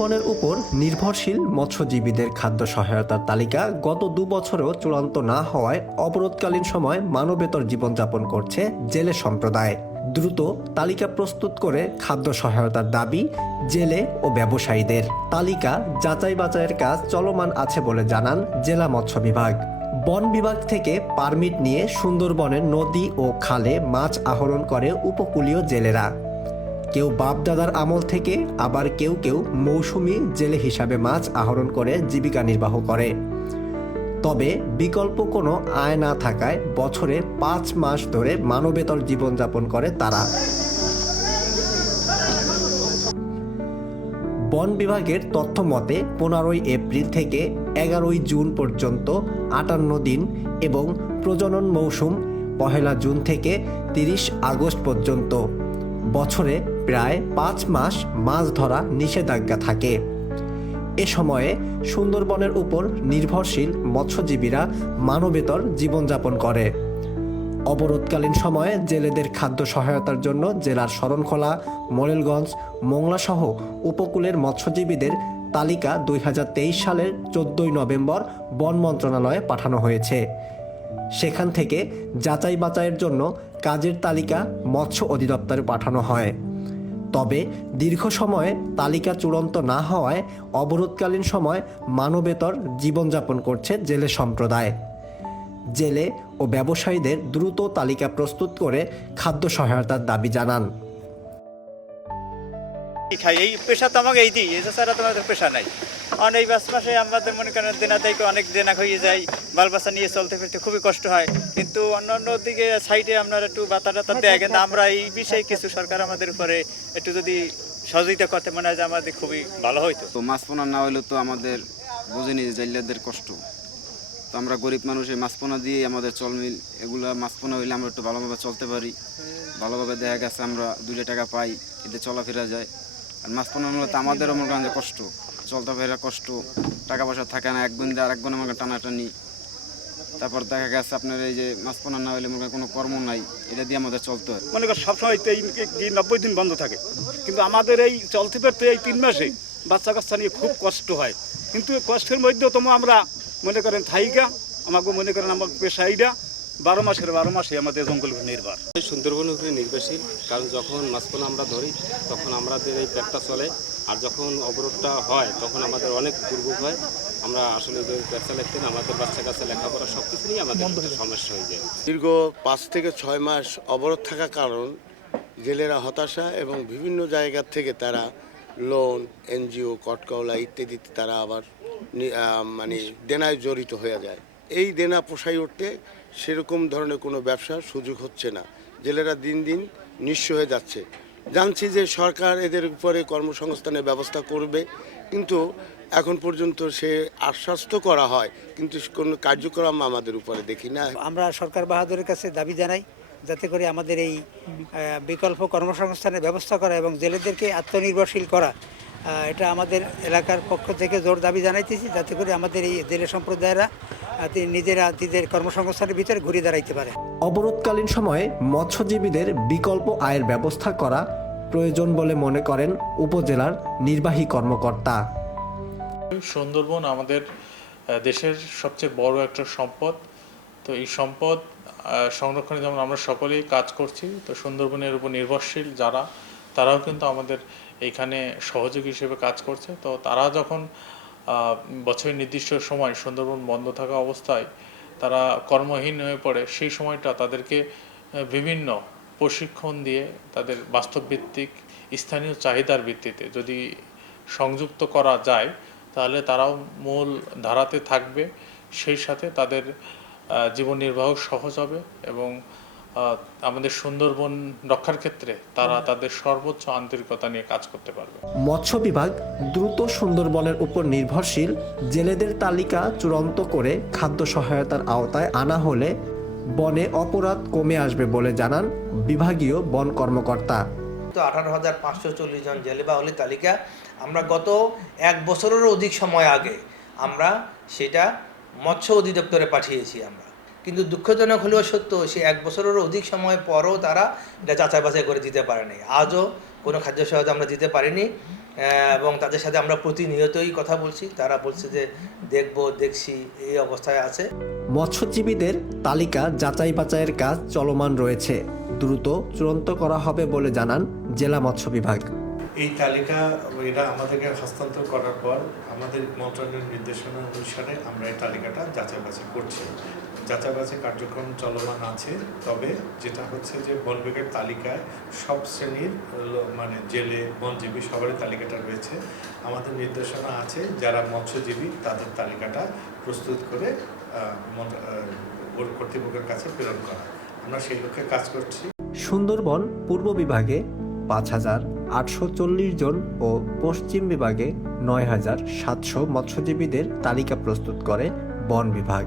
সুন্দরবনের উপর নির্ভরশীল মৎস্যজীবীদের খাদ্য সহায়তার তালিকা গত দু বছরেও চূড়ান্ত না হওয়ায় অবরোধকালীন সময় মানবেতর জীবনযাপন করছে জেলে সম্প্রদায়। দ্রুত তালিকা প্রস্তুত করে খাদ্য সহায়তার দাবি জেলে ও ব্যবসায়ীদের। তালিকা যাচাই বাছাইয়ের কাজ চলমান আছে বলে জানান জেলা মৎস্য বিভাগ। বন বিভাগ থেকে পারমিট নিয়ে সুন্দরবনের নদী ও খালে মাছ আহরণ করে উপকূলীয় জেলেরা। কেউ বাপদাদার আমল থেকে আবার কেউ কেউ মৌসুমি জেলে হিসাবে মাছ আহরণ করে জীবিকা নির্বাহ করে। তবে বিকল্প কোনো আয় না থাকায় বছরে পাঁচ মাস ধরে মানবেতর জীবনযাপন করে তারা। বন বিভাগের তথ্য মতে, পনেরোই এপ্রিল থেকে এগারোই জুন পর্যন্ত আটান্ন দিন এবং প্রজনন মৌসুম পহেলা জুন থেকে তিরিশ আগস্ট পর্যন্ত। বছরে প্রায় পাঁচ মাস মাছ ধরা নিষেধাজ্ঞা থাকে। এ সময়ে সুন্দরবনের উপর নির্ভরশীল মৎস্যজীবীরা মানবেতর জীবনযাপন করে। অবরোধকালীন সময়ে জেলেদের খাদ্য সহায়তার জন্য জেলার শরণখোলা, মোরেলগঞ্জ, মোংলাসহ উপকূলের মৎস্যজীবীদের তালিকা দুই হাজার তেইশ সালের চোদ্দই নভেম্বর বন মন্ত্রণালয়ে পাঠানো হয়েছে। সেখান থেকে যাচাই বাছাইয়ের জন্য কাজের তালিকা মৎস্য অধিদপ্তরে পাঠানো হয়। তবে দীর্ঘ সময়ে তালিকা চূড়ান্ত না হওয়ায় অবরোধকালীন সময় মানবেতর জীবনযাপন করছে জেলে সম্প্রদায়। জেলে ও ব্যবসায়ীদের দ্রুত তালিকা প্রস্তুত করে খাদ্য সহায়তার দাবি জানান। এই পেশা তো আমাকে এই দিই এছাড়া তো আমাদের পেশা নাই। কারণ এই বাস মাসে আমাদের মনে করেন দেনা থেকে অনেক দেনা হয়ে যায় বাল বাচ্চা নিয়ে চলতে ফিরতে খুবই কষ্ট হয়। কিন্তু অন্যান্য দিকে সাইডে আপনারা একটু বাতা টাতা দেয়, কিন্তু আমরা এই বিষয়ে কিছু সরকার আমাদের উপরে একটু যদি সহযোগিতা করতে মনে হয় যে আমাদের খুবই ভালো হইতো। তো মাছ পোনা না হলে তো আমাদের বোঝেনি জাইলাদের কষ্ট। তো আমরা গরিব মানুষ, এই মাছ পোনা দিয়েই আমাদের চলমিল এগুলা মাছ পোনা হইলে আমরা একটু ভালোভাবে চলতে পারি। ভালোভাবে দেখা গেছে আমরা দুইটা টাকা পাই, এতে চলাফেরা যায়। আর মাছ পোনা মূলত আমাদেরও মনে করেন কষ্ট। চলতে ফেরা কষ্ট টাকা পয়সা থাকে না এক গুণ দিয়ে আর এক গুণ আমাকে টানাটানি। তারপর দেখা গেছে আপনার এই যে মাছ পোনা না হলে মনে কোনো কর্ম নাই এটা দিয়ে আমাদের চলতে হয়। মনে কর সবসময় দিন নব্বই দিন বন্ধ থাকে। কিন্তু আমাদের এই চলতে ফেরতে এই তিন মাসে বাচ্চা কাচ্চা নিয়ে খুব কষ্ট হয়। কিন্তু কষ্টের মধ্যেও তোমার আমরা মনে করেন থাইকা আমাকে মনে করেন আমার পেশাইরা বারো মাসের বারো মাসে আমাদের জঙ্গল নির্ভর। এই সুন্দরবনের উপরে নির্ভরশীল কারণ যখন মাছপোনা আমরা ধরি তখন আমাদের এই পেটটা চলে। আর যখন অবরোধটা হয় তখন আমাদের অনেক দুর্ভোগ হয়। আমরা আসলে যে পেট চালাতে না আমাদের বাচ্চা কাচ্চা লেখাপড়া সব কিছু নিয়ে আমাদের সমস্যা হয়ে যায়। দীর্ঘ পাঁচ থেকে ছয় মাস অবরোধ থাকার কারণ জেলেরা হতাশা এবং বিভিন্ন জায়গা থেকে তারা লোন এনজিও কটকওলা ইত্যাদিতে তারা আবার মানে দেনায় জড়িত হয়ে যায়। এই দেনা পোষাই উঠতে সেরকম ধরনের কোনো ব্যবসার সুযোগ হচ্ছে না। জেলেরা দিন দিন নিঃস্ব হয়ে যাচ্ছে। জানছি যে সরকার এদের উপরে কর্মসংস্থানের ব্যবস্থা করবে, কিন্তু এখন পর্যন্ত সে আশ্বাস্ত করা হয়, কিন্তু কোনো কার্যক্রম আমাদের উপরে দেখি না। আমরা সরকার বাহাদুরের কাছে দাবি জানাই, যাতে করে আমাদের এই বিকল্প কর্মসংস্থানের ব্যবস্থা করা এবং জেলেদেরকে আত্মনির্ভরশীল করা এটা আমাদের এলাকার পক্ষ থেকে জোর দাবি জানাইতেছি যাতে করে আমাদের এই জেলে সম্প্রদায়েরা নিজেরা নিজেদের কর্মসংস্থানের ভিতরে ঘুরে দাঁড়াইতে পারে। অবরোধকালীন সময়ে মৎস্যজীবীদের বিকল্প আয়ের ব্যবস্থা করা প্রয়োজন বলে মনে করেন উপজেলার নির্বাহী কর্মকর্তা। সুন্দরবন আমাদের দেশের সবচেয়ে বড় একটা সম্পদ। তো এই সম্পদ সংরক্ষণে যেমন আমরা সকলেই কাজ করছি তো সুন্দরবনের উপর নির্ভরশীল যারা তারাও কিন্তু আমাদের এইখানে সহযোগী হিসেবে কাজ করছে। তো তারা যখন বছরের নির্দিষ্ট সময় সুন্দরবন বন্ধ থাকা অবস্থায় তারা কর্মহীন হয়ে পড়ে, সেই সময়টা তাদেরকে বিভিন্ন প্রশিক্ষণ দিয়ে তাদের বাস্তবভিত্তিক স্থানীয় চাহিদার ভিত্তিতে যদি সংযুক্ত করা যায়, তাহলে তারাও মূল ধারাতে থাকবে। সেই সাথে তাদের জীবন নির্বাহ সহজ হবে এবং আমাদের সুন্দরবন রক্ষার ক্ষেত্রে তারা তাদের সর্বোচ্চ আন্তরিকতা নিয়ে কাজ করতে পারবে। মৎস্য বিভাগ দ্রুত সুন্দরবনের উপর নির্ভরশীল জেলেদের তালিকা চূড়ান্ত করে খাদ্য সহায়তার আওতায় আনা হলে বনে অপরাধ কমে আসবে বলে জানান বিভাগীয় বন কর্মকর্তা। তো আঠারো হাজার পাঁচশো চল্লিশ জন জেলে বাহুলের তালিকা আমরা গত এক বছরেরও অধিক সময় আগে আমরা সেটা মৎস্য অধিদপ্তরে পাঠিয়েছি আমরা। কিন্তু দুঃখজনক হলেও সত্য সে এক বছরেরও অধিক সময় পরও তারা এটা যাচাই বাছাই করে দিতে পারেনি। আজও কোনো খাদ্য সহায়তা আমরা দিতে পারিনি এবং তাদের সাথে আমরা প্রতিনিয়তই কথা বলছি। তারা বলছে যে দেখব দেখছি এই অবস্থায় আছে। মৎস্যজীবীদের তালিকা যাচাই বাছাইয়ের কাজ চলমান রয়েছে। দ্রুত চূড়ান্ত করা হবে বলে জানান জেলা মৎস্য বিভাগ। এই তালিকা এরা আমাদেরকে হস্তান্তর করার পর আমাদের মন্ত্রণালয়ের নির্দেশনা অনুসারে আমরা এই তালিকাটা যাচাই বাছাই করছি। যাচাই বাছাই কার্যক্রম চলমান আছে, তবে যেটা হচ্ছে যে বন বিভাগের তালিকায় সব শ্রেণির মানে জেলে বনজীবী সবারই তালিকাটা রয়েছে। আমাদের নির্দেশনা আছে যারা মৎস্যজীবী তাদের তালিকাটা প্রস্তুত করে কর্তৃপক্ষের কাছে প্রেরণ করা। আমরা সেই লক্ষ্যে কাজ করছি। সুন্দরবন পূর্ব বিভাগে পাঁচ হাজার আটশো চল্লিশ জন ও পশ্চিম বিভাগে নয় হাজার সাতশো মৎস্যজীবীদের তালিকা প্রস্তুত করে বন বিভাগ।